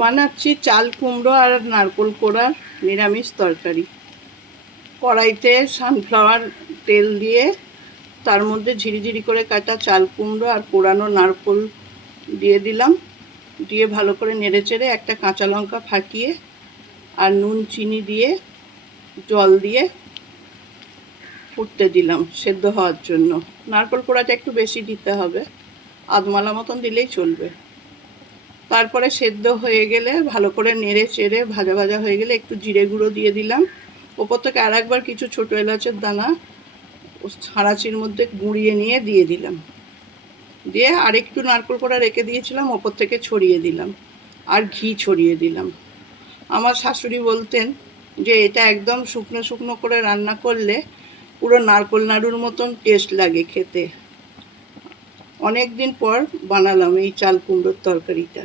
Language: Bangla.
বানাচ্ছি চাল কুমড়ো আর নারকোল কোড়ার নিরামিষ তরকারি। কড়াইতে সানফ্লাওয়ার তেল দিয়ে তার মধ্যে ঝিরিঝিরি করে কাটা চাল কুমড়ো আর কোড়ানো নারকোল দিয়ে দিলাম। দিয়ে ভালো করে নেড়েচেড়ে একটা কাঁচা লঙ্কা ফাটিয়ে আর নুন চিনি দিয়ে জল দিয়ে ফুটতে দিলাম সেদ্ধ হওয়ার জন্য। নারকোল কোড়াটা একটু বেশি দিতে হবে, আধমালা মতন দিলেই চলবে। তারপরে সেদ্ধ হয়ে গেলে ভালো করে নেড়ে চেড়ে ভাজা ভাজা হয়ে গেলে একটু জিরে গুঁড়ো দিয়ে দিলাম। ওপর থেকে আর একবার কিছু ছোটো এলাচের দানা ছাড়াচির মধ্যে গুঁড়িয়ে নিয়ে দিয়ে দিলাম। দিয়ে আরেকটু নারকোল কোড়া রেখে দিয়েছিলাম, ওপর থেকে ছড়িয়ে দিলাম আর ঘি ছড়িয়ে দিলাম। আমার শাশুড়ি বলতেন যে এটা একদম শুকনো শুকনো করে রান্না করলে পুরো নারকোল নাড়ুর মতন টেস্ট লাগে খেতে। অনেক দিন পর বানালাম এই চাল কুমড়োর তরকারিটা।